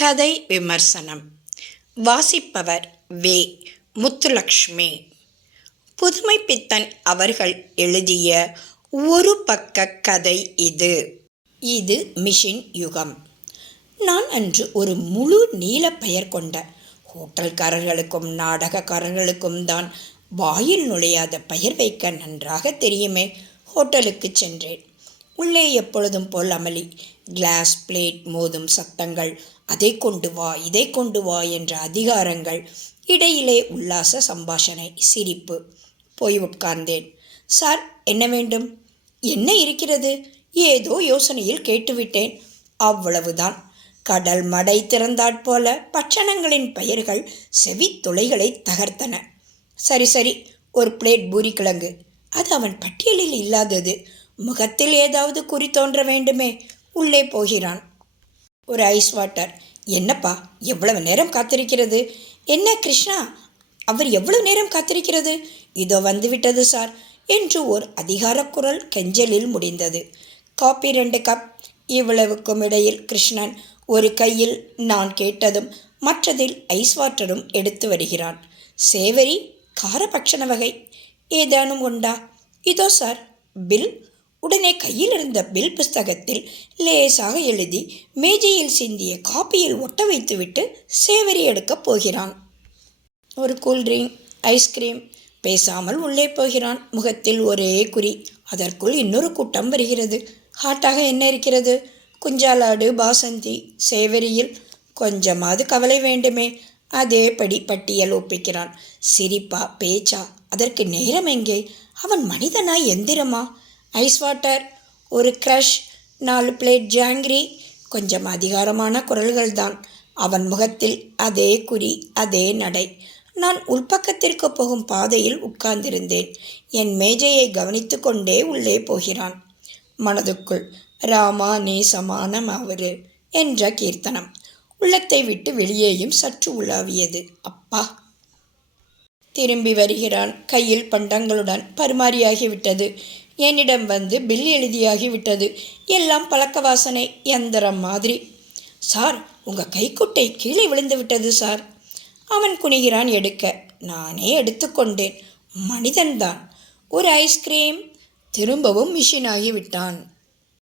கதை விமர்சனம். வாசிப்பவர் வே. முத்துலக்ஷ்மி. புதுமை பித்தன் அவர்கள் எழுதிய ஒரு பக்க கதை இது. இது மிஷின் யுகம். நான் அன்று ஒரு முழு நீல பெயர் கொண்ட ஹோட்டல்காரர்களுக்கும் நாடகக்காரர்களுக்கும் தான் வாயில் நுழையாத பெயர் வைக்க நன்றாக தெரியுமே ஹோட்டலுக்கு சென்றேன். உள்ளே எப்பொழுதும் போல் அமளி. கிளாஸ் பிளேட் மோதும் சத்தங்கள் அதை கொண்டு வா இதை கொண்டு வா என்ற அதிகாரங்கள் இடையிலே உல்லாச சம்பாஷணை சிரிப்பு. போய் உட்கார்ந்தேன். சார் என்ன வேண்டும்? என்ன இருக்கிறது? ஏதோ யோசனையில் கேட்டுவிட்டேன். அவ்வளவுதான். கடல் மடை திறந்தாற்போல பட்சணங்களின் பெயர்கள் செவித்துளைகளை தகர்த்தன. சரி சரி ஒரு பிளேட் பூரி கிழங்கு அது அவன் பட்டியலில் இல்லாதது. முகத்தில் ஏதாவது குறி தோன்ற வேண்டுமே உள்ளே போகிறான். ஒரு ஐஸ் வாட்டர். என்னப்பா எவ்வளவு நேரம் காத்திருக்கிறது? என்ன கிருஷ்ணா அவர் எவ்வளவு நேரம் காத்திருக்கிறது? இதோ வந்துவிட்டது சார் என்று ஒரு அதிகார குரல் கெஞ்சலில் முடிந்தது. காப்பி ரெண்டு கப். இவ்வளவுக்கும் இடையில் கிருஷ்ணன் ஒரு கையில் நான் கேட்டதும் மற்றதில் ஐஸ் வாட்டரும் எடுத்து வருகிறான். சேவரி காரபக்ஷண வகை ஏதானும் உண்டா? இதோ சார் பில் உடனே கையில் இருந்த பில் புஸ்தகத்தில் லேசாக எழுதி மேஜையில் சிந்திய காப்பியில் ஒட்ட வைத்துவிட்டு சேவரி எடுக்கப் போகிறான். ஒரு கூல்ட்ரிங்க் ஐஸ்கிரீம் பேசாமல் உள்ளே போகிறான். முகத்தில் ஒரே குறி. அதற்குள் இன்னொரு கூட்டம் வருகிறது. ஹாட்டாக என்ன இருக்கிறது? குஞ்சாலாடு பாசந்தி சேவரியில் கொஞ்சமாவது கவலை வேண்டுமே. அதேபடி பட்டியல் ஒப்பிக்கிறான். சிரிப்பா பேச்சா அதற்கு நேரம் எங்கே? அவன் மனிதனா எந்திரமா? ஐஸ் வாட்டர் ஒரு க்ரஷ் நாலு பிளேட் ஜாங்கிரி கொஞ்சம் அதிகாரமான குரல்கள்தான் அவன் முகத்தில் அதே குறி அதே நடை. நான் உள்பக்கத்திற்கு போகும் பாதையில் உட்கார்ந்திருந்தேன். என் மேஜையை கவனித்து கொண்டே உள்ளே போகிறான். மனதுக்குள் ராமா நீ சமானம் அவரு என்ற கீர்த்தனம் உள்ளத்தை விட்டு வெளியேயும் சற்று உலாவியது. அப்பா! திரும்பி வருகிறான். கையில் பண்டங்களுடன் பரிமாறியாகிவிட்டது. என்னிடம் வந்து பில் எழுதியாகிவிட்டது. எல்லாம் பழக்க வாசனை எந்திரம் மாதிரி. சார் உங்கள் கைக்குட்டை கீழே விழுந்து விட்டது சார். அவன் குனிகிறான் எடுக்க. நானே எடுத்துக்கொண்டேன். மனிதன்தான். ஒரு ஐஸ்கிரீம். திரும்பவும் மிஷின் ஆகிவிட்டான்